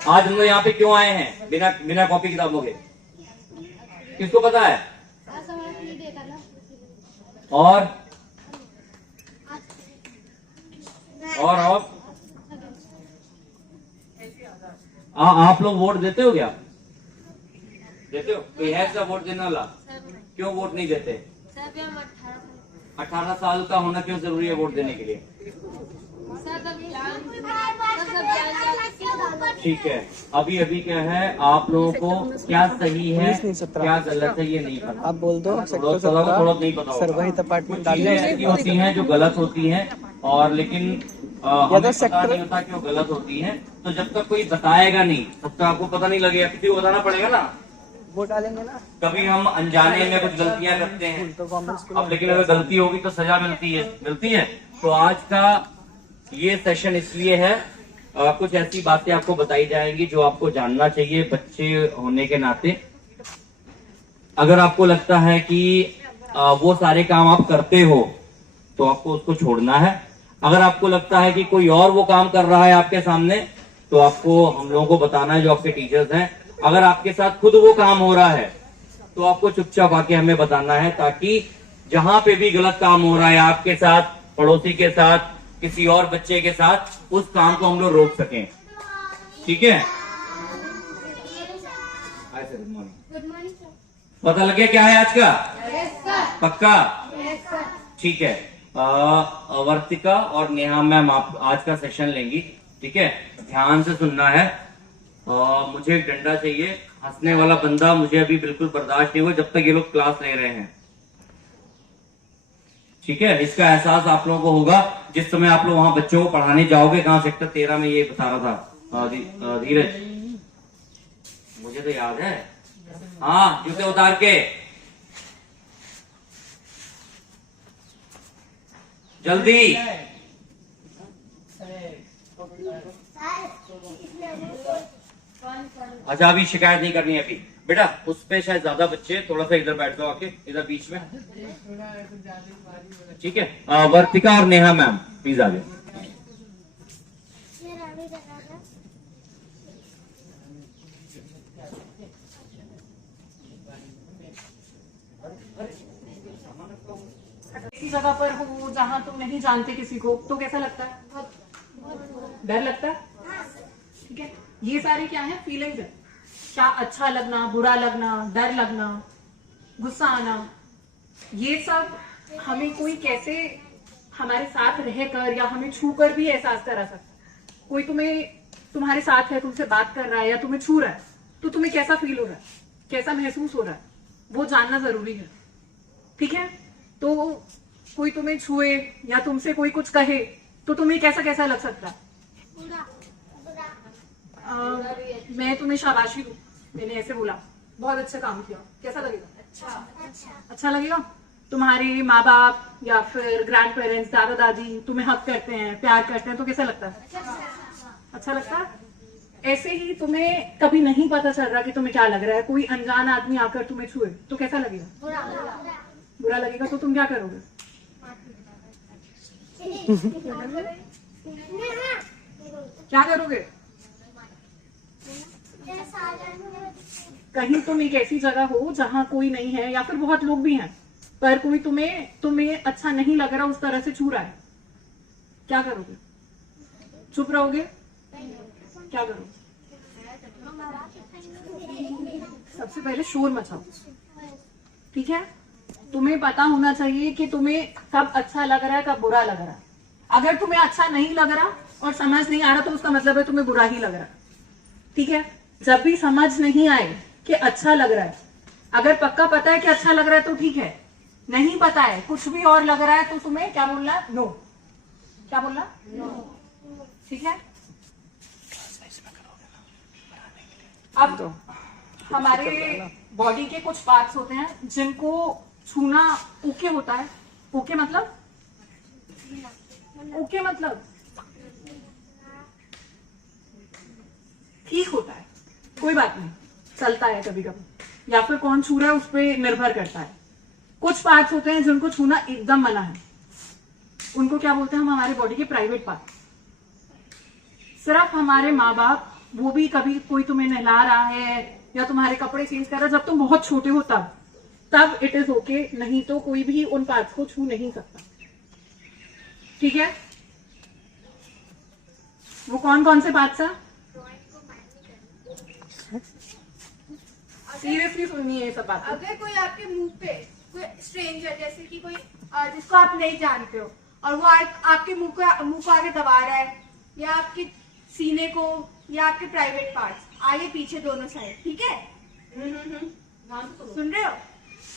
आज हम लोग यहाँ पे क्यों आए हैं बिना बिना कॉपी किताबों के? किसको पता है? और आप लोग वोट देते हो क्या? देते हो? कोई है ऐसा वोट देने वाला? क्यों वोट नहीं देते? 18 साल का होना क्यों जरूरी है वोट देने के लिए? ठीक है, अभी अभी क्या है, आप लोगों को क्या सही है क्या गलत है ये नहीं पता। आप बोल दो थोड़ा नहीं पता होगा। कुछ चीजें ऐसी होती हैं जो गलत होती हैं और लेकिन हमें पता नहीं होता कि वो गलत होती हैं। तो जब तक कोई बताएगा नहीं तब तक आपको पता नहीं लगेगा। किसी को बताना पड़ेगा ना, वोट डालेंगे ना। कभी हम अनजाने में कुछ गलतियां करते हैं अब, लेकिन अगर गलती होगी तो सजा मिलती है। तो आज का ये सेशन इसलिए है, कुछ ऐसी बातें आपको बताई जाएंगी जो आपको जानना चाहिए बच्चे होने के नाते। अगर आपको लगता है कि वो सारे काम आप करते हो तो आपको उसको छोड़ना है। अगर आपको लगता है कि कोई और वो काम कर रहा है आपके सामने तो आपको हम लोगों को बताना है, जो आपके टीचर्स हैं। अगर आपके साथ खुद वो काम हो रहा है तो आपको चुपचाप आके हमें बताना है, ताकि जहां पे भी गलत काम हो रहा है आपके साथ, पड़ोसी के साथ, किसी और बच्चे के साथ, उस काम को हम लोग रोक सकें। ठीक है? पता लगे क्या है आज का? पक्का? ठीक है। वर्तिका और नेहा मैम आप आज का सेशन लेंगी। ठीक है, ध्यान से सुनना है। मुझे एक डंडा चाहिए। हंसने वाला बंदा मुझे अभी बिल्कुल बर्दाश्त नहीं हुआ जब तक ये लोग क्लास ले रहे हैं। ठीक है, इसका एहसास आप लोगों को होगा जिस समय आप लोग वहां बच्चों को पढ़ाने जाओगे। कहाँ? सेक्टर 13 में ये बता रहा था धीरज, मुझे तो याद है। हाँ, जूते उतार के जल्दी। अच्छा, अभी शिकायत नहीं करनी है अभी बेटा। उस पे शायद ज्यादा बच्चे, थोड़ा सा इधर बैठ जाओ आके, इधर बीच में। ठीक है, वर्तिका और नेहा मैम प्लीज आगे। ऐसी जगह पर हो जहाँ तुम नहीं जानते किसी को, तो कैसा लगता है? डर लगता है। ठीक है, ये सारी क्या है? फीलिंग्स है। क्या अच्छा लगना, बुरा लगना, डर लगना, गुस्सा आना, ये सब हमें कोई कैसे हमारे साथ रहकर या हमें छू कर भी एहसास करा सकता है। कोई तुम्हारे साथ है, तुमसे बात कर रहा है या तुम्हें छू रहा है, तो तुम्हें कैसा फील हो रहा है, कैसा महसूस हो रहा है, वो जानना जरूरी है। ठीक है, तो कोई तुम्हें छुए या तुमसे कोई कुछ कहे तो तुम्हें कैसा कैसा लग सकता है? मैं तुम्हें शाबाशी दूं, मैंने ऐसे बोला, बहुत अच्छा काम किया, कैसा लगेगा? अच्छा लगेगा। तुम्हारे माँ बाप या फिर ग्रैंड पेरेंट्स, दादा दादी तुम्हें हक करते हैं, प्यार करते हैं, तो कैसा लगता है? अच्छा लगता है। ऐसे ही तुम्हें कभी नहीं पता चल रहा कि तुम्हें क्या लग रहा है, कोई अनजान आदमी आकर तुम्हें छुए तो कैसा लगेगा? बुरा लगेगा। तो तुम क्या करोगे? क्या करोगे? कहीं तुम एक ऐसी जगह हो जहां कोई नहीं है या फिर बहुत लोग भी हैं, पर कोई तुम्हें अच्छा नहीं लग रहा, उस तरह से छू रहा है, क्या करोगे? चुप रहोगे? क्या करोगे? सबसे पहले शोर मचाओ। ठीक है, तुम्हें पता होना चाहिए कि तुम्हें कब अच्छा लग रहा है, कब बुरा लग रहा है। अगर तुम्हें अच्छा नहीं लग रहा और समझ नहीं आ रहा तो उसका मतलब है तुम्हें बुरा ही लग रहा है। ठीक है, जब भी समझ नहीं आए कि अच्छा लग रहा है, अगर पक्का पता है कि अच्छा लग रहा है तो ठीक है, नहीं पता है कुछ भी और लग रहा है तो तुम्हें क्या बोलना है? नो। क्या बोलना? नो। ठीक है, अब हमारे बॉडी के कुछ पार्ट्स होते हैं जिनको छूना ओके होता है। ओके मतलब ठीक होता है, कोई बात नहीं, चलता है कभी कभी, या फिर कौन छू रहा है उस पर निर्भर करता है। कुछ पार्ट्स होते हैं जिनको छूना एकदम मना है, उनको क्या बोलते हैं हम? हमारे बॉडी के प्राइवेट पार्ट। सिर्फ हमारे माँ बाप वो भी कभी कोई तुम्हें नहला रहा है या तुम्हारे कपड़े चेंज कर रहा है, जब तुम बहुत छोटे हो तब इट इज ओके, नहीं तो कोई भी उन पार्ट्स को छू नहीं सकता। ठीक है, वो कौन कौन से पार्ट्स है? सीरियसली सुननी है ये सब बात। अगर कोई आपके मुंह पे कोई स्ट्रेंजर जैसे कि कोई जिसको आप नहीं जानते हो और वो आपके मुंह को आगे दबा रहा है, या आपके सीने को, या आपके प्राइवेट पार्ट्स आगे पीछे दोनों साइड, ठीक है? सुन रहे हो?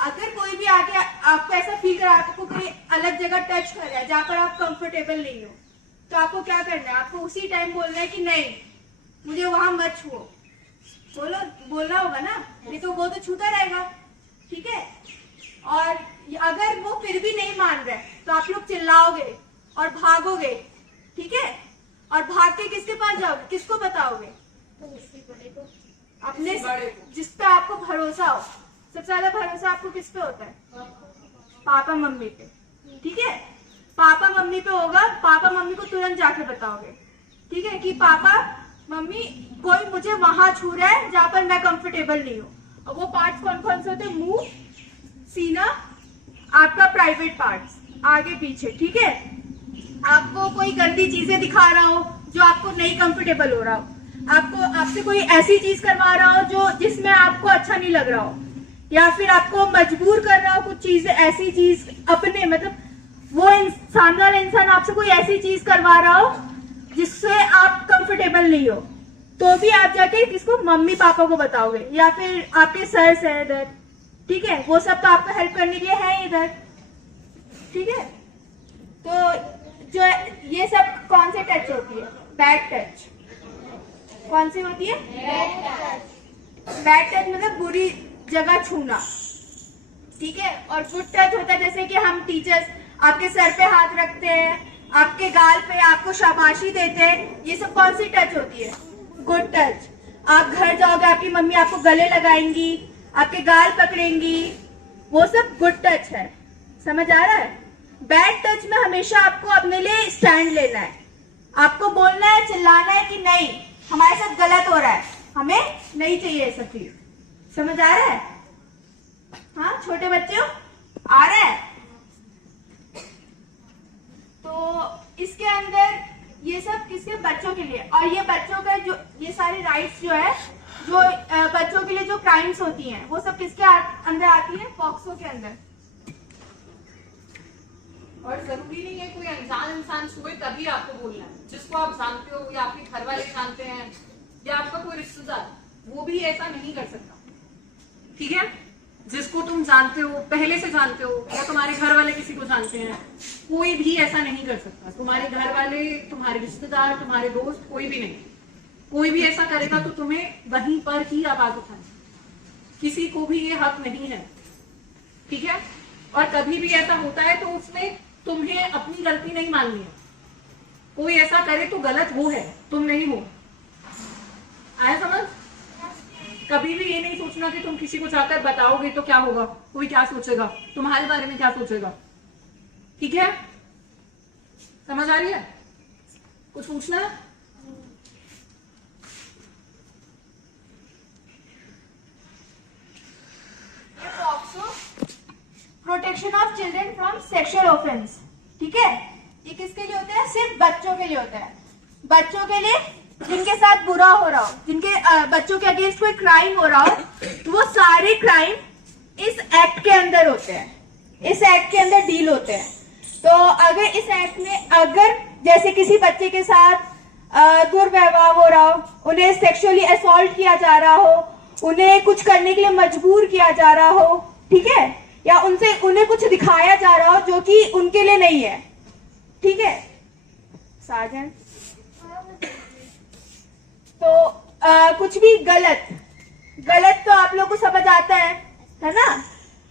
अगर कोई भी आके आपको ऐसा फील करा, आपको कोई अलग जगह टच कर रहा है जहाँ पर आप कंफर्टेबल नहीं हो, तो आपको क्या करना है? आपको उसी टाइम बोलना है कि नहीं, मुझे वहां मत छुओ। बोलना होगा ना, नहीं तो वो तो छूता रहेगा। ठीक है, और अगर वो फिर भी नहीं मान रहे तो आप लोग चिल्लाओगे और भागोगे। ठीक है, और भाग के किसके पास जाओगे? किसको बताओगे? अपने जिस पे आपको भरोसा हो। सबसे ज्यादा भरोसा आपको किस पे होता है? पापा मम्मी पे। ठीक है, पापा मम्मी पे होगा, पापा मम्मी को तुरंत जाके बताओगे। ठीक है, कि पापा मम्मी कोई मुझे वहां छू रहा है जहां पर मैं कंफर्टेबल नहीं हूँ। और वो पार्ट्स कौन कौन से होते हैं? मुंह, सीना, आपका प्राइवेट पार्ट्स आगे पीछे। ठीक है, आपको कोई गंदी चीजें दिखा रहा हो जो आपको नहीं कंफर्टेबल हो रहा हो, आपसे कोई ऐसी चीज करवा रहा हो जो जिसमें आपको अच्छा नहीं लग रहा हो, या फिर आपको मजबूर कर रहा हो कुछ चीज, ऐसी चीज अपने मतलब वो सामने वाला इंसान आपसे कोई ऐसी चीज करवा रहा हो जिससे आप कंफर्टेबल नहीं हो, तो भी आप जाके किसको? मम्मी पापा को बताओगे, या फिर आपके सर है इधर। ठीक है, वो सब तो आपको हेल्प करने के लिए है इधर। ठीक है, तो जो ये सब कौन से टच होती है? Bad touch. कौन सी होती है? बैड टच मतलब बुरी जगह छूना। ठीक है, और गुड टच होता है जैसे कि हम टीचर्स आपके सर पे हाथ रखते हैं, आपके गाल पे आपको शाबाशी देते हैं, ये सब कौन सी टच होती है? Good touch. आप घर जाओगे, आपकी मम्मी आपको गले लगाएंगी, आपके गाल पकड़ेंगी, वो सब गुड टच है। समझ आ रहा है? बैड टच में हमेशा आपको अपने लिए स्टैंड लेना है, आपको बोलना है, चिल्लाना है कि नहीं, हमारे साथ गलत हो रहा है, हमें नहीं चाहिए ये सब चीज। समझ आ रहा है? हाँ छोटे बच्चों, आ रहा है? तो इसके अंदर ये सब किसके? बच्चों के लिए। और ये बच्चों का जो ये सारी राइट्स जो है, जो बच्चों के लिए जो क्राइम्स होती हैं, वो सब किसके अंदर आती है? पॉक्सो के अंदर। और जरूरी नहीं है कोई अनजान इंसान छुए तभी आपको बोलना है। जिसको आप जानते हो या आपके घर वाले जानते हैं या आपका कोई रिश्तेदार, वो भी ऐसा नहीं कर सकता। ठीक है, जिसको तुम जानते हो, पहले से जानते हो, या तुम्हारे घर वाले किसी को जानते हैं, कोई भी ऐसा नहीं कर सकता। तुम्हारे घर वाले, तुम्हारे रिश्तेदार, तुम्हारे दोस्त, कोई भी नहीं। कोई भी ऐसा करेगा तो तुम्हें वहीं पर ही आवाज उठानी। किसी को भी ये हक नहीं है। ठीक है, और कभी भी ऐसा होता है तो उसमें तुम्हें अपनी गलती नहीं माननी है। कोई ऐसा करे तो गलत वो है, तुम नहीं हो। आया समझ? कभी भी ये नहीं सोचना कि तुम किसी को जाकर बताओगे तो क्या होगा, कोई क्या सोचेगा, तुम्हारे बारे में क्या सोचेगा। ठीक है, समझ आ रही है? कुछ पूछना है? Protection of children from sexual offence. ठीक है, ये किसके लिए होता है? सिर्फ बच्चों के लिए होता है। बच्चों के लिए जिनके साथ बुरा हो रहा हो, जिनके बच्चों के अगेंस्ट कोई क्राइम हो रहा हो, तो वो सारे क्राइम इस एक्ट के अंदर होते हैं, इस एक्ट के अंदर डील होते हैं। तो अगर इस एक्ट में अगर जैसे किसी बच्चे के साथ दुर्व्यवहार हो रहा हो, उन्हें सेक्सुअली असॉल्ट किया जा रहा हो, उन्हें कुछ करने के लिए मजबूर किया जा रहा हो, ठीक है, या उन्हें कुछ दिखाया जा रहा हो जो कि उनके लिए नहीं है, ठीक है साजन, तो कुछ भी गलत तो आप लोग को समझ आता है ना।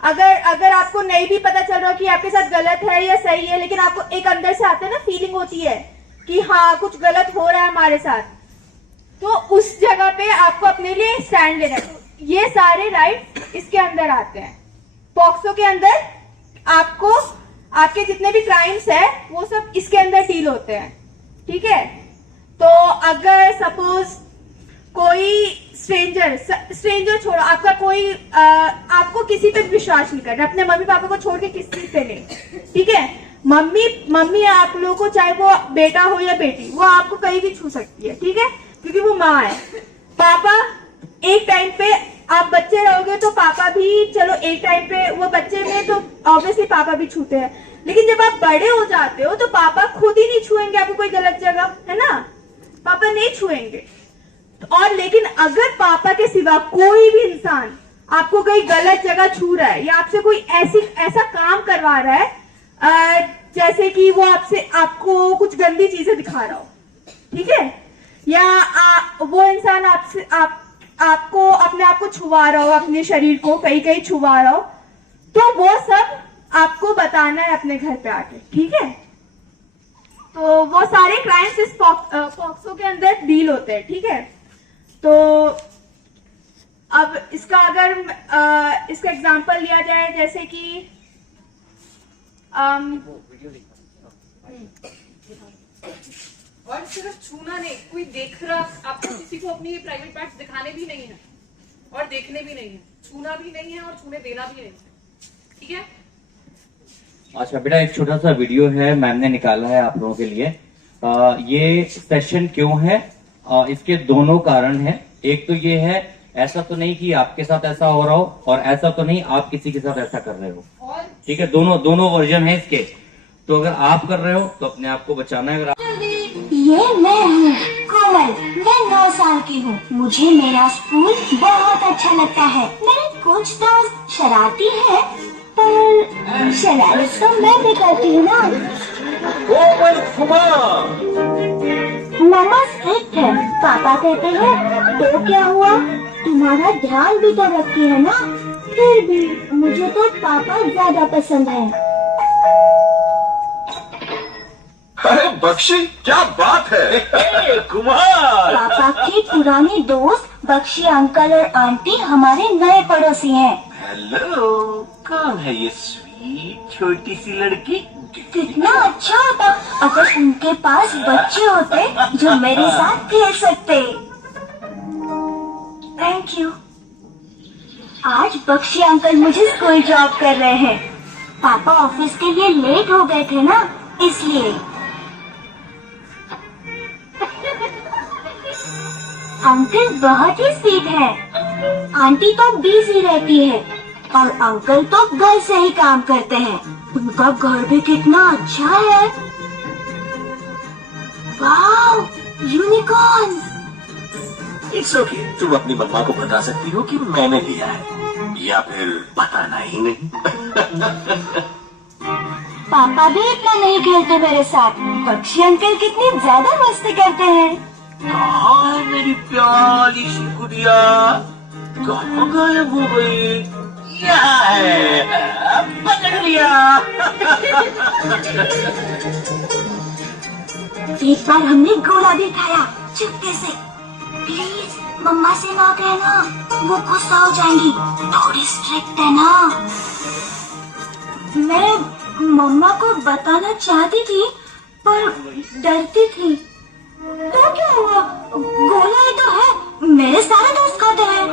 अगर आपको नहीं भी पता चल रहा कि आपके साथ गलत है या सही है, लेकिन आपको एक अंदर से आता है ना, फीलिंग होती है कि हाँ कुछ गलत हो रहा है हमारे साथ, तो उस जगह पे आपको अपने लिए स्टैंड लेना है। ये सारे राइट इसके अंदर आते हैं। पॉक्सो के अंदर आपको आपके जितने भी क्राइम्स है वो सब इसके अंदर डील होते हैं, ठीक है। तो अगर सपोज कोई स्ट्रेंजर छोड़ो, आपका कोई आपको किसी पे विश्वास नहीं करना, अपने मम्मी पापा को छोड़ के किसी पे नहीं, ठीक है। मम्मी आप लोगों को, चाहे वो बेटा हो या बेटी, वो आपको कहीं भी छू सकती है, ठीक है, क्योंकि वो माँ है। पापा एक टाइम पे, आप बच्चे रहोगे तो पापा भी, चलो एक टाइम पे वो बच्चे में तो ऑब्वियसली पापा भी छूते हैं, लेकिन जब आप बड़े हो जाते हो तो पापा खुद ही नहीं छुएंगे आपको कोई गलत जगह, है ना, पापा नहीं छुएंगे। और लेकिन अगर पापा के सिवा कोई भी इंसान आपको कोई गलत जगह छू रहा है या आपसे कोई ऐसा काम करवा रहा है, जैसे कि वो आपको कुछ गंदी चीजें दिखा रहा हो, ठीक है, या वो इंसान आपको अपने आप को छुआ रहा हो, अपने शरीर को कहीं कहीं छुआ रहा हो, तो वो सब आपको बताना है अपने घर पे आके, ठीक है। तो वो सारे क्राइम्स इस पॉक्सो के अंदर डील होते हैं, ठीक है। तो अब इसका अगर इसका एग्जांपल लिया जाए, जैसे कि और सिर्फ छूना नहीं, कोई देख रहा, आपको किसी को अपनी प्राइवेट पार्ट्स दिखाने भी नहीं है और देखने भी नहीं है, छूना भी नहीं है और छूने देना भी नहीं है, ठीक है। अच्छा बेटा, एक छोटा सा वीडियो है मैम ने निकाला है आप लोगों के लिए। ये सेशन क्यों है, इसके दोनों कारण हैं। एक तो ये है, ऐसा तो नहीं कि आपके साथ ऐसा हो रहा हो, और ऐसा तो नहीं आप किसी के साथ ऐसा कर रहे हो, और ठीक है, दोनों वर्जन है इसके। तो अगर आप कर रहे हो तो अपने आप को बचाना है। अगर ये मैं हूँ कोमल, मैं 9 साल की हूँ। मुझे मेरा स्कूल बहुत अच्छा लगता है। मेरे कुछ दोस्त शरारती हैं, पर शरारत तो मैं भी करती हूँ ना। मम्मा स्ट्रिक्ट है, पापा कहते हैं तो क्या हुआ, तुम्हारा ध्यान भी तो रखती है ना। फिर भी मुझे तो पापा ज्यादा पसंद है। अरे बख्शी, क्या बात है। कुमार, पापा के पुराने दोस्त बख्शी अंकल और आंटी हमारे नए पड़ोसी हैं। हेलो, कौन है ये स्वीट छोटी सी लड़की? कितना अच्छा होता अगर उनके पास बच्चे होते जो मेरे साथ खेल सकते। Thank you. आज बख्शी अंकल मुझे स्कूल ड्रॉप कर रहे हैं। पापा ऑफिस के लिए लेट हो गए थे ना, इसलिए। अंकल बहुत ही स्वीट है। आंटी तो बिजी रहती है और अंकल तो घर से ही काम करते हैं। उनका घर भी कितना अच्छा है। वाव, यूनिकॉर्न। इट्स ओके, तुम अपनी मम्मा को बता सकती हो कि मैंने लिया है, या फिर बताना ही नहीं। पापा भी इतना नहीं खेलते मेरे साथ। बख्शी अंकल कितनी ज्यादा मस्ती करते हैं। कहाँ है मेरी प्यारी सी गुड़िया? कहाँ गायब हो गई? यहाँ है, पकड़ लिया। एक बार हमने गोला भी खाया चुपके से। प्लीज मम्मा से ना कहना, वो गुस्सा हो जाएंगी, थोड़ी स्ट्रिक्ट है ना। मैं मम्मा को बताना चाहती थी पर डरती थी। तो क्या हुआ, गोला ही तो है, मेरे सारे दोस्त खाते हैं।